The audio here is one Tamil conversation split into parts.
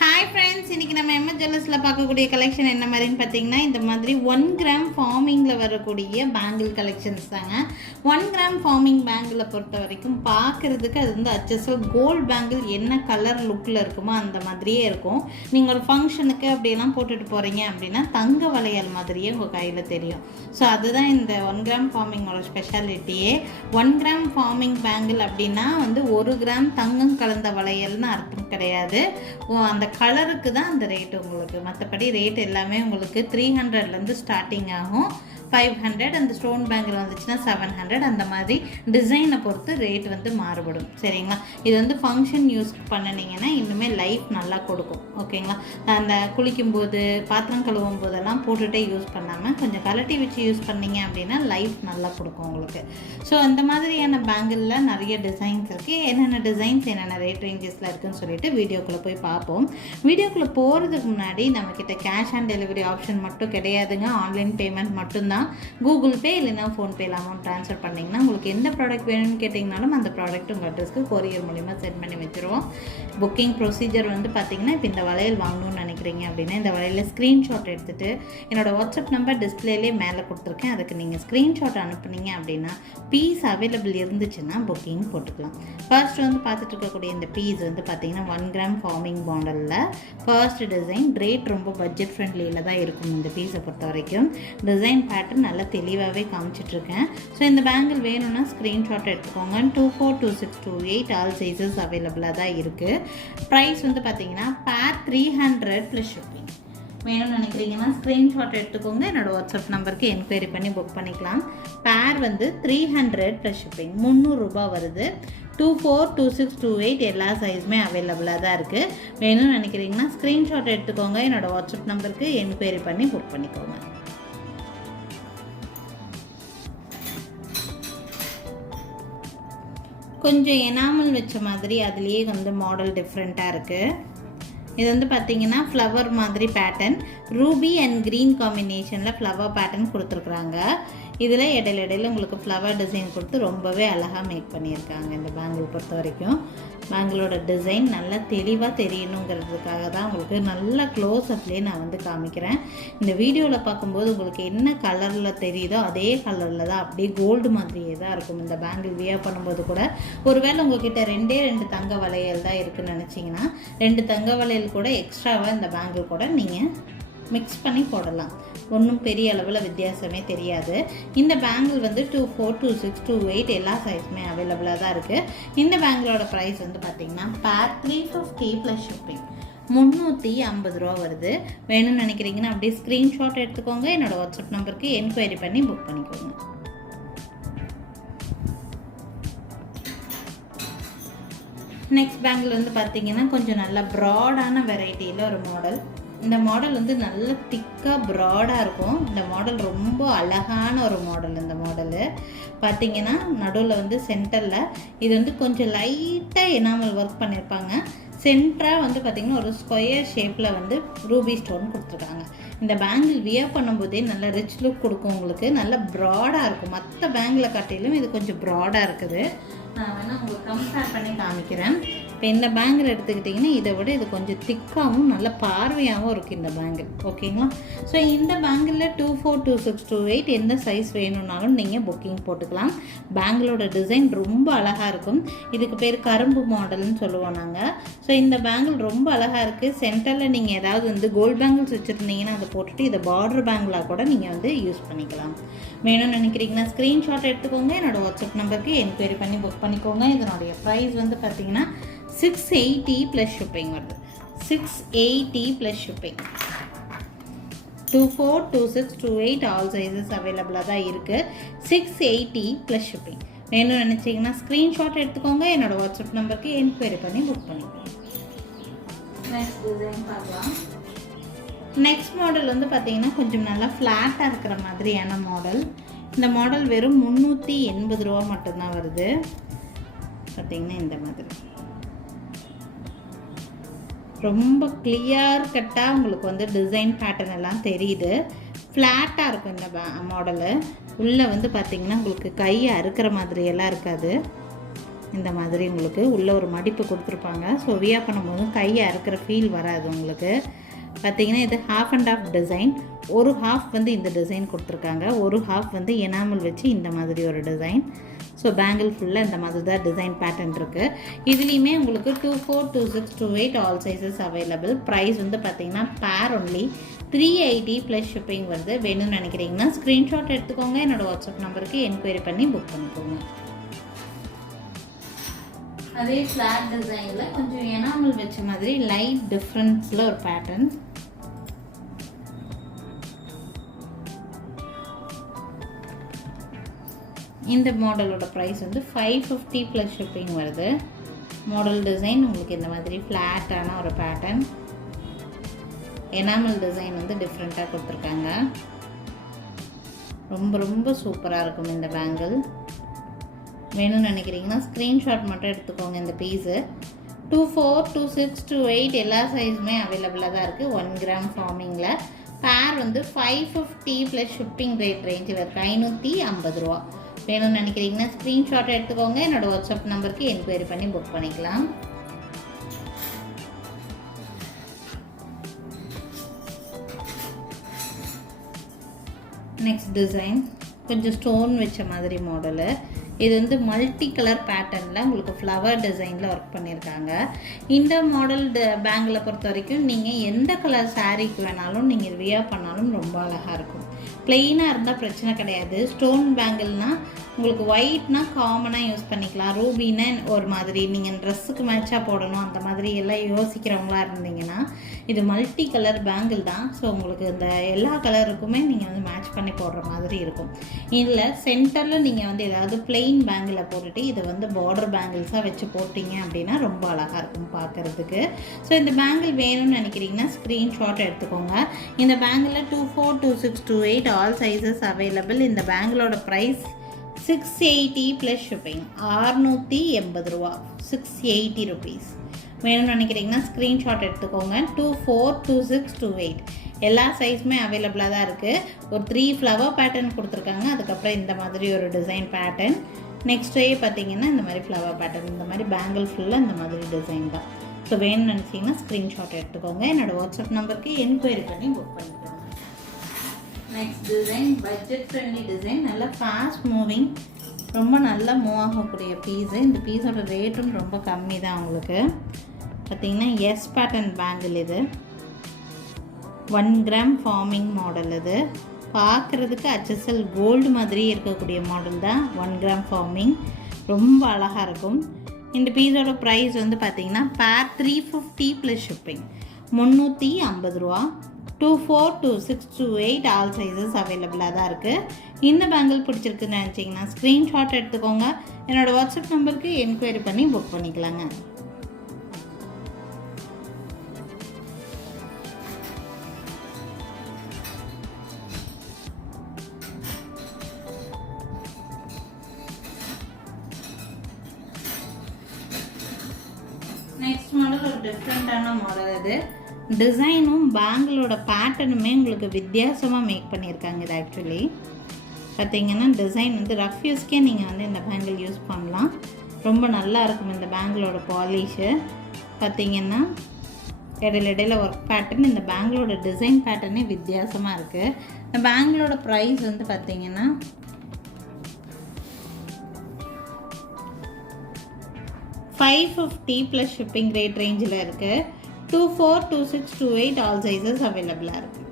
ஹாய் ஃப்ரெண்ட்ஸ், இன்றைக்கி நம்ம எம்எஸ் ஜுவல்லர்ஸில் பார்க்கக்கூடிய கலெக்ஷன் என்ன மாதிரின்னு பார்த்தீங்கன்னா, இந்த மாதிரி 1 கிராம் ஃபார்மிங்கில் வரக்கூடிய பேங்கிள் கலெக்ஷன்ஸ் தாங்க. 1 கிராம் ஃபார்மிங் பேங்கிளை பொறுத்த வரைக்கும் பார்க்குறதுக்கு அது வந்து அச்சஸாக கோல்டு பேங்கிள் என்ன கலர் லுக்கில் இருக்குமோ அந்த மாதிரியே இருக்கும். நீங்கள் ஒரு ஃபங்க்ஷனுக்கு அப்படியெல்லாம் போட்டுட்டு போகிறீங்க அப்படின்னா தங்க வளையல் மாதிரியே உங்கள் கையில் தெரியும். ஸோ அதுதான் இந்த 1 கிராம் ஃபார்மிங்கோட ஸ்பெஷாலிட்டியே. 1 கிராம் ஃபார்மிங் பேங்கிள் அப்படின்னா வந்து 1 கிராம் தங்கம் கலந்த வளையல்னு அர்த்தம் கிடையாது. அந்த கலருக்கு தான் அந்த ரேட் உங்களுக்கு. மற்றபடி ரேட் எல்லாமே உங்களுக்கு 300லேருந்து ஸ்டார்டிங் ஆகும். 500 அந்த ஸ்டோன் பேங்கில் வந்துச்சுன்னா 700. அந்த மாதிரி டிசைனை பொறுத்து ரேட் வந்து மாறுபடும். சரிங்களா? இது வந்து ஃபங்க்ஷன் யூஸ் பண்ணினீங்கன்னா இன்னுமே லைஃப் நல்லா கொடுக்கும். ஓகேங்களா? அந்த குளிக்கும்போது பாத்திரம் கழுவும் போதெல்லாம் போட்டுகிட்டே யூஸ் பண்ணாமல் கொஞ்சம் கலட்டி வச்சு யூஸ் பண்ணிங்க அப்படின்னா லைஃப் நல்லா கொடுக்கும் உங்களுக்கு. ஸோ அந்த மாதிரியான பேங்கிளில் நிறைய டிசைன்ஸ் இருக்குது. என்னென்ன டிசைன்ஸ் என்னென்ன ரேட் ரேஞ்சஸில் இருக்குதுன்னு சொல்லிட்டு வீடியோக்குள்ளே போய் பார்ப்போம். வீடியோக்குள்ளே போகிறதுக்கு முன்னாடி நம்மக்கிட்ட கேஷ் ஆன் டெலிவரி ஆப்ஷன் மட்டும் கிடையாதுங்க. ஆன்லைன் பேமெண்ட் மட்டும்தான். கூகுள் பே இல்லைன்னா ஃபோன்பேல அமௌண்ட் ட்ரான்ஸ்ஃபர் பண்ணிங்கன்னா உங்களுக்கு எந்த ப்ராடக்ட் வேணும்னு கேட்டிங்கனாலும் அந்த ப்ராடக்ட் உங்கள் அட்ரஸ்க்கு கொரியர் மூலிமா சென்ட் பண்ணி வச்சுருவோம். புக்கிங் ப்ரொசீஜர் வந்து பார்த்திங்கன்னா, இப்போ இந்த வளையல் வாங்கணும்னு நினைக்கிறீங்க அப்படின்னா இந்த வளையலில் ஸ்க்ரீன்ஷாட் எடுத்துகிட்டு என்னோடய வாட்ஸ்அப் நம்பர் டிஸ்பிளேலே மேலே கொடுத்துருக்கேன். அதுக்கு நீங்கள் ஸ்க்ரீன்ஷாட் அனுப்புனீங்க அப்படின்னா பீஸ் அவைலபிள் இருந்துச்சுன்னா புக்கிங் போட்டுக்கலாம். ஃபர்ஸ்ட் வந்து பார்த்துட்டு இருக்கக்கூடிய இந்த பீஸ் வந்து பார்த்திங்கன்னா 1 கிராம் ஃபார்மிங் மாடலில் ஃபர்ஸ்ட் டிசைன். ரேட் ரொம்ப பட்ஜெட் ஃப்ரெண்ட்லியில் தான் இருக்கும் இந்த பீஸை பொறுத்த வரைக்கும். டிசைன் பேட்டர்ன் நல்லா தெளிவாகவே காமிச்சிட்ருக்கேன். ஸோ இந்த பேங்கிள் வேணும்னா ஸ்க்ரீன்ஷாட் எடுத்துக்கோங்க. 242628 ஆல் சைஸஸ் அவைலபிளாக தான் இருக்குது. ப்ரைஸ் வந்து பார்த்திங்கன்னா பேர் 300 ப்ளஸ் ஷிப்பிங். வேணும்னு நினைக்கிறீங்கன்னா ஸ்க்ரீன்ஷாட் எடுத்துக்கோங்க. என்னோடய வாட்ஸ்அப் நம்பருக்கு என்கொயரி பண்ணி புக் பண்ணிக்கலாம். பேர் வந்து 300 ப்ளஸ் ஷிப்பிங் 300 ரூபாய் வருது. 242628 எல்லா சைஸுமே அவைலபிளாக தான் இருக்குது. வேணும்னு நினைக்கிறீங்கன்னா ஸ்க்ரீன்ஷாட் எடுத்துக்கோங்க. என்னோடய வாட்ஸ்அப் நம்பருக்கு என்கொயரி பண்ணி புக் பண்ணிக்கோங்க. கொஞ்சம் எனாமல் வச்ச மாதிரி அதுலேயே வந்து மாடல் டிஃப்ரெண்ட்டாக இருக்குது. இது வந்து பார்த்திங்கன்னா ஃப்ளவர் மாதிரி பேட்டர்ன், ரூபி அண்ட் க்ரீன் காம்பினேஷனில் ஃப்ளவர் பேட்டர்ன் கொடுத்துருக்குறாங்க. இதில் இடையில உங்களுக்கு ஃப்ளவர் டிசைன் கொடுத்து ரொம்பவே அழகாக மேக் பண்ணியிருக்காங்க. இந்த பேங்கிள் பொறுத்த வரைக்கும் பேங்கிளோட டிசைன் நல்லா தெளிவாக தெரியணுங்கிறதுக்காக தான் உங்களுக்கு நல்ல க்ளோஸ் அப்லேயே நான் வந்து காமிக்கிறேன். இந்த வீடியோவில் பார்க்கும்போது உங்களுக்கு என்ன கலரில் தெரியுதோ அதே கலரில் தான் அப்படியே கோல்டு மாதிரியே தான் இருக்கும். இந்த பேங்கிள் வியர் பண்ணும்போது கூட ஒருவேளை உங்ககிட்ட 2 தங்க வளையல் தான் இருக்குதுன்னு நினச்சிங்கன்னா 2 தங்க வளையல் கூட எக்ஸ்ட்ராவாக இந்த பேங்கிள் கூட நீங்கள் மிக்ஸ் பண்ணி போடலாம். ஒன்றும் பெரிய அளவில் வித்தியாசமே தெரியாது. இந்த பேங்கிள் வந்து 242628 எல்லா சைஸுமே அவைலபிளாக தான் இருக்குது. இந்த பேங்கிளோட ப்ரைஸ் வந்து பார்த்திங்கன்னா பேர் 350 ப்ளஸ் ஷிப்பிங் 350 ரூபா வருது. வேணும்னு நினைக்கிறீங்கன்னா அப்படியே ஸ்க்ரீன்ஷாட் எடுத்துக்கோங்க. என்னோடய வாட்ஸ்அப் நம்பருக்கு என்கொயரி பண்ணி புக் பண்ணிக்கோங்க. நெக்ஸ்ட் பேங்கிள் வந்து பார்த்திங்கன்னா கொஞ்சம் நல்லா ப்ராடான வெரைட்டியில் ஒரு மாடல். இந்த மாடல் வந்து நல்ல திக்காக ப்ராடாக இருக்கும். இந்த மாடல் ரொம்ப அழகான ஒரு மாடல். இந்த மாடலு பார்த்திங்கன்னா நடுவில் வந்து சென்டரில் இது வந்து கொஞ்சம் லைட்டாக எனாமல் ஒர்க் பண்ணியிருப்பாங்க. சென்டராக வந்து பார்த்திங்கன்னா ஒரு ஸ்கொயர் ஷேப்பில் வந்து ரூபி ஸ்டோன் கொடுத்துருக்காங்க. இந்த பேங்கிள் வியர் பண்ணும்போதே நல்ல ரிச் லுக் கொடுக்கும் உங்களுக்கு. நல்ல ப்ராடாக இருக்கும். மற்ற பேங்கிளை காட்டிலும் இது கொஞ்சம் ப்ராடாக இருக்குது. நான் வேணால் உங்களுக்கு கம்பேர் பண்ணி காமிக்கிறேன். இப்போ இந்த பேங்கிள் எடுத்துக்கிட்டிங்கன்னா இதை விட இது கொஞ்சம் திக்காகவும் நல்ல பார்வையாகவும் இருக்குது இந்த பேங்கிள். ஓகேங்களா? ஸோ இந்த பேங்கிளில் 242628 எந்த சைஸ் வேணும்னாலும் நீங்கள் புக்கிங் போட்டுக்கலாம். பேங்கிளோட டிசைன் ரொம்ப அழகாக இருக்கும். இதுக்கு பேர் கரும்பு மாடல்னு சொல்லுவோம் நாங்கள். ஸோ இந்த பேங்கிள் ரொம்ப அழகாக இருக்குது. சென்டரில் நீங்கள் ஏதாவது வந்து கோல்டு பேங்கிள்ஸ் வச்சுருந்தீங்கன்னா அதை போட்டுட்டு இதை பார்டர் பேங்கிளாக கூட நீங்கள் வந்து யூஸ் பண்ணிக்கலாம். வேணும்னு நினைக்கிறீங்கன்னா ஸ்க்ரீன்ஷாட் எடுத்துக்கோங்க. என்னோடய வாட்ஸ்அப் நம்பருக்கு என்கொயரி பண்ணி புக் பண்ணிக்கோங்க. இதனுடைய ப்ரைஸ் வந்து பார்த்திங்கன்னா 680 ப்ளஸ் ஷிப்பிங் வருது. 680 ப்ளஸ் ஷிப்பிங் 242628 ஆல் சைஸஸ் அவைலபிளாக தான் இருக்குது. 680 ப்ளஸ் ஷிப்பிங். வேணும்னு நினச்சிங்கன்னா ஸ்க்ரீன்ஷாட் எடுத்துக்கோங்க. என்னோடய வாட்ஸ்அப் நம்பருக்கு என்கொயரி பண்ணி புக் பண்ணிக்கோங்க. நெக்ஸ்ட் டிசைன் பார்க்கலாம். நெக்ஸ்ட் மாடல் வந்து பார்த்திங்கன்னா கொஞ்சம் நல்லா ஃப்ளாட்டாக இருக்கிற மாதிரியான மாடல். இந்த மாடல் வெறும் 380 ரூபா மட்டும்தான் வருது. பார்த்திங்கன்னா இந்த மாதிரி ரொம்ப கிளியர் கட்டாக உங்களுக்கு வந்து டிசைன் பேட்டர்ன் எல்லாம் தெரியுது. ஃப்ளாட்டாக இருக்கும் இந்த மாடலு. உள்ளே வந்து பார்த்திங்கன்னா உங்களுக்கு கை அறுக்கிற மாதிரியெல்லாம் இருக்காது. இந்த மாதிரி உங்களுக்கு உள்ள ஒரு மடிப்பு கொடுத்துருப்பாங்க. ஸோ வியர் பண்ணும்போது கையை அறுக்கிற ஃபீல் வராது உங்களுக்கு. பார்த்திங்கன்னா இது ஹாஃப் அண்ட் ஆஃப் டிசைன். ஒரு ஹாஃப் வந்து இந்த டிசைன் கொடுத்துருக்காங்க, ஒரு ஹாஃப் வந்து எனாமல் வச்சு இந்த மாதிரி ஒரு டிசைன். ஸோ பேங்கிள் ஃபுல்லாக இந்த மாதிரி தான் டிசைன் பேட்டர்ன் இருக்குது. இதுலேயுமே உங்களுக்கு 24, 26, 28 ஆல் சைஸஸ் அவைலபிள். ப்ரைஸ் வந்து பார்த்திங்கன்னா பேர் ஒன்லி 380 ப்ளஸ் ஷிப்பிங் வருது. வேணும்னு நினைக்கிறீங்கன்னா ஸ்க்ரீன்ஷாட் எடுத்துக்கோங்க, என்னோடய வாட்ஸ்அப் நம்பருக்கு என்கொயரி பண்ணி புக் பண்ணிக்கோங்க. அதே ஃப்ளாட் டிசைனில் கொஞ்சம் எனாமல் வச்ச மாதிரி லைட் டிஃப்ரென்ஸில் ஒரு பேட்டர்ன். இந்த மாடலோட ப்ரைஸ் வந்து 550 ப்ளஸ் ஷிப்பிங் வருது. மாடல் டிசைன் உங்களுக்கு இந்த மாதிரி ஃப்ளாட்டான ஒரு பேட்டர்ன். எனாமல் டிசைன் வந்து டிஃப்ரெண்ட்டாக கொடுத்துருக்காங்க. ரொம்ப ரொம்ப சூப்பராக இருக்கும் இந்த பேங்கிள். வேணும்னு நினைக்கிறீங்கன்னா ஸ்க்ரீன்ஷாட் மட்டும் எடுத்துக்கோங்க. இந்த பீஸு 24, 26, 28 எல்லா சைஸுமே அவைலபிளாக தான் இருக்குது. 1 கிராம் ஃபார்மிங்கில் பேர் வந்து 550 ப்ளஸ் ஷிப்பிங் ரேஞ்சில் இருக்குது. 550 ரூபா. வேணும்னு நினைக்கிறீங்கன்னா ஸ்க்ரீன்ஷாட் எடுத்துக்கோங்க, என்னோடய வாட்ஸ்அப் நம்பருக்கு என்கொயரி பண்ணி புக் பண்ணிக்கலாம். நெக்ஸ்ட் டிசைன் கொஞ்சம் ஸ்டோன் வச்ச மாதிரி மாடலு. இது வந்து மல்டி கலர் பேட்டர்னில் உங்களுக்கு ஃப்ளவர் டிசைனில் ஒர்க் பண்ணியிருக்காங்க. இந்த மாடல் பேங்கில் பொறுத்த வரைக்கும் நீங்கள் எந்த கலர் சாரீக்கு வேணாலும் நீங்கள் வியர் பண்ணாலும் ரொம்ப அழகாக இருக்கும். பிளெயினாக இருந்தால் பிரச்சனை கிடையாது. ஸ்டோன் பேங்கிள்னால் உங்களுக்கு ஒயிட்னா காமனாக யூஸ் பண்ணிக்கலாம். ரூபின்னா ஒரு மாதிரி நீங்கள் ட்ரெஸ்ஸுக்கு மேட்சாக போடணும் அந்த மாதிரி எல்லாம் யோசிக்கிறவங்களா இருந்தீங்கன்னா இது மல்டி கலர் பேங்கிள் தான். ஸோ உங்களுக்கு இந்த எல்லா கலருக்குமே நீங்கள் வந்து மேட்ச் பண்ணி போடுற மாதிரி இருக்கும். இதில் சென்டரில் நீங்கள் வந்து ஏதாவது பிளெயின் பேங்கில் போட்டுட்டு இதை வந்து பார்டர் பேங்கிள்ஸாக வச்சு போட்டிங்க அப்படின்னா ரொம்ப அழகாக இருக்கும் பார்க்குறதுக்கு. ஸோ இந்த பேங்கிள் வேணும்னு நினைக்கிறீங்கன்னா ஸ்க்ரீன்ஷாட் எடுத்துக்கோங்க. இந்த பேங்கிளில் 24, 26, 28 ஆல் சைஸஸ் அவைலபிள். இந்த பேங்கிளோட ப்ரைஸ் 680 ப்ளஸ் ஷிப்பிங். 680 ரூபா, 680 ருபீஸ். வேணும்னு நினைக்கிறீங்கன்னா ஸ்க்ரீன்ஷாட் எடுத்துக்கோங்க. 24, 26, 28 எல்லா சைஸுமே அவைலபிளாக தான் இருக்குது. ஒரு 3 ஃப்ளவர் பேட்டர்ன் கொடுத்துருக்காங்க. அதுக்கப்புறம் இந்த மாதிரி ஒரு டிசைன் பேட்டர்ன். நெக்ஸ்ட் டே பார்த்தீங்கன்னா இந்த மாதிரி ஃப்ளவர் பேட்டர்ன். இந்த மாதிரி பேங்கிள் ஃபுல்லாக இந்த மாதிரி டிசைன் தான். ஸோ வேணும்னு நினச்சிங்கன்னா ஸ்க்ரீன்ஷாட் எடுத்துக்கோங்க, என்னோடய வாட்ஸ்அப் நம்பருக்கு என்கொயரி பண்ணி புக் பண்ணிக்கோங்க. Next design budget friendly design. நல்லா ஃபாஸ்ட் மூவிங், ரொம்ப நல்லா மூவ் ஆகக்கூடிய பீஸு. இந்த பீஸோட ரேட்டும் ரொம்ப கம்மி தான் உங்களுக்கு. பார்த்திங்கன்னா எஸ் பேட்டர்ன் பேங்கிள். இது 1 கிராம் ஃபார்மிங் மாடல். இது பார்க்குறதுக்கு HSL கோல்டு மாதிரி இருக்கக்கூடிய மாடல் தான். 1 கிராம் ஃபார்மிங் ரொம்ப அழகாக இருக்கும். இந்த பீஸோட ப்ரைஸ் வந்து பார்த்திங்கன்னா பேர் 350 ப்ளஸ் ஷிப்பிங். 350 ரூபா. 24, 26, 28 ஆல் சைஸஸ் அவைலபிளாக தான் இருக்குது. இந்த பேங்கிள் பிடிச்சிருக்குன்னு நினச்சிங்கன்னா ஸ்க்ரீன்ஷாட் எடுத்துக்கோங்க, என்னோடய வாட்ஸ்அப் நம்பருக்கு என்கொயரி பண்ணி புக் பண்ணிக்கலாங்க. நெக்ஸ்ட் மாடல் ஒரு டிஃப்ரெண்ட்டான மாடல். இது டிசைனும் பேங்கிளோட பேட்டர்னுமே உங்களுக்கு வித்தியாசமாக மேக் பண்ணியிருக்காங்க. இது ஆக்சுவலி பார்த்திங்கன்னா டிசைன் வந்து ரஃப் யூஸ்க்கே நீங்கள் வந்து இந்த பேங்கிள் யூஸ் பண்ணலாம். ரொம்ப நல்லா இருக்கும் இந்த பேங்கிளோட பாலிஷு. பார்த்திங்கன்னா இடையில ஒர்க் பேட்டர்ன். இந்த பேங்கிளோட டிசைன் பேட்டர்னே வித்தியாசமாக இருக்குது. இந்த பேங்கிளோட ப்ரைஸ் வந்து பார்த்திங்கன்னா 550 ப்ளஸ் ஷிப்பிங் ரேஞ்சில் இருக்குது. 24, 26, 28 ஆல் சைஸஸ் அவைலபிளாக இருக்குது.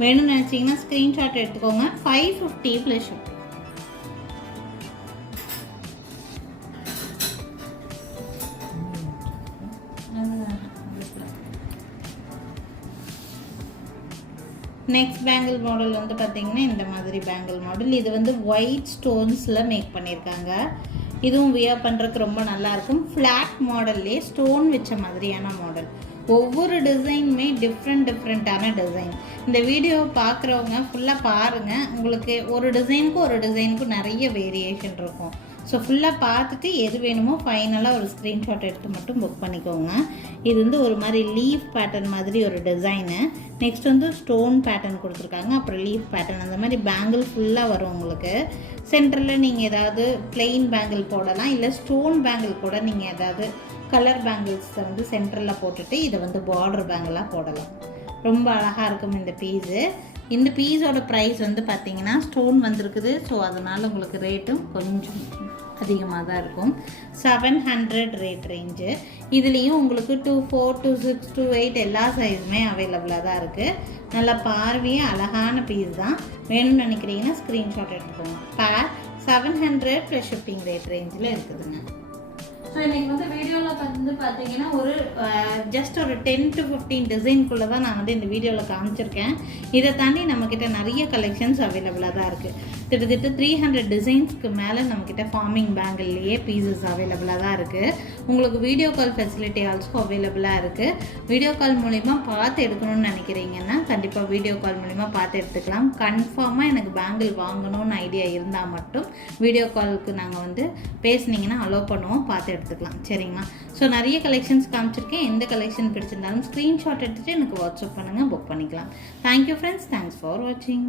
வேணும்னு நினச்சிங்கன்னா ஸ்க்ரீன்ஷாட் எடுத்துக்கோங்க. 550 plus shipping. Next bangle model வந்து பார்த்திங்கன்னா இந்த மாதிரி பேங்கிள் மாடல். இது வந்து ஒயிட் ஸ்டோன்ஸில் மேக் பண்ணியிருக்காங்க. இதுவும் வியர் பண்ணுறதுக்கு ரொம்ப நல்லாயிருக்கும். ஃப்ளாட் மாடல்லே ஸ்டோன் வச்ச மாதிரியான மாடல். ஒவ்வொரு டிசைனுமே டிஃப்ரெண்ட்டான டிசைன். இந்த வீடியோவை பார்க்குறவங்க ஃபுல்லாக பாருங்கள். உங்களுக்கு ஒரு டிசைனுக்கும் நிறைய வேரியேஷன் இருக்கும். ஸோ ஃபுல்லாக பார்த்துட்டு எது வேணுமோ ஃபைனலாக ஒரு ஸ்க்ரீன்ஷாட் எடுத்து மட்டும் புக் பண்ணிக்கோங்க. இது வந்து ஒரு மாதிரி லீஃப் பேட்டர்ன் மாதிரி ஒரு டிசைனு. நெக்ஸ்ட் வந்து ஸ்டோன் பேட்டர்ன் கொடுத்துருக்காங்க, அப்புறம் லீஃப் பேட்டர்ன், அந்த மாதிரி பேங்கிள் ஃபுல்லாக வரும் உங்களுக்கு. சென்டரில் நீங்கள் ஏதாவது பிளெயின் பேங்கிள் போடலாம், இல்லை ஸ்டோன் பேங்கிள் கூட நீங்கள் ஏதாவது கலர் பேங்கிள்ஸை வந்து சென்டரில் போட்டுட்டு இதை வந்து பார்டர் பேங்கிளாக போடலாம். ரொம்ப அழகாக இருக்கும் இந்த பீஸு. இந்த பீஸோட ப்ரைஸ் வந்து பார்த்திங்கன்னா ஸ்டோன் வந்திருக்குது, ஸோ அதனால் உங்களுக்கு ரேட்டும் கொஞ்சம் அதிகமாக தான் இருக்கும். 700 ரேட் ரேஞ்சு. இதுலேயும் உங்களுக்கு 2-4, 2-6, 2-8 எல்லா சைஸுமே அவைலபிளாக தான் இருக்குது. நல்லா பார்வையே அழகான பீஸ் தான். வேணும்னு நினைக்கிறீங்கன்னா ஸ்க்ரீன்ஷாட் எடுத்துக்கோங்க. பேர் 700 ப்ளஸ் ஷிப்பிங் ரேட் ரேஞ்சில் இருக்குதுங்க. ஸோ இன்றைக்கி வந்து வீடியோவில் வந்து பார்த்தீங்கன்னா ஒரு ஜஸ்ட் ஒரு 10 to 15 டிசைனுக்குள்ளே தான் நான் வந்து இந்த வீடியோவில் காமிச்சிருக்கேன். இதை தாண்டி நம்மக்கிட்ட நிறைய கலெக்ஷன்ஸ் அவைலபிளாக தான் இருக்குது. கிட்டத்தட்ட 300 டிசைன்ஸ்க்கு மேலே நம்மக்கிட்ட ஃபார்மிங் பேங்கிள்லேயே பீசஸ் அவைலபிளாக தான் இருக்குது. உங்களுக்கு வீடியோ கால் ஃபெசிலிட்டி ஆல்சோ அவைலபிளாக இருக்குது. வீடியோ கால் மூலிமா பார்த்து எடுக்கணும்னு நினைக்கிறீங்கன்னா கண்டிப்பாக வீடியோ கால் மூலிமா பார்த்து எடுத்துக்கலாம். கன்ஃபார்மாக எனக்கு பேங்கிள் வாங்கணும்னு ஐடியா இருந்தால் மட்டும் வீடியோ காலுக்கு நாங்கள் வந்து பேசுனீங்கன்னா அலோவ் பண்ணுவோம், பார்த்து எடுத்துக்கலாம். சரிங்களா? ஸோ நிறைய கலெக்ஷன்ஸ் காமிச்சிருக்கேன். எந்த கலெக்ஷன் பிடிச்சிருந்தாலும் ஸ்க்ரீன்ஷாட் எடுத்துகிட்டு எனக்கு வாட்ஸ்அப் பண்ணுங்கள், புக் பண்ணிக்கலாம். தேங்க்யூ ஃப்ரெண்ட்ஸ், தேங்க்ஸ் ஃபார் வாட்சிங்.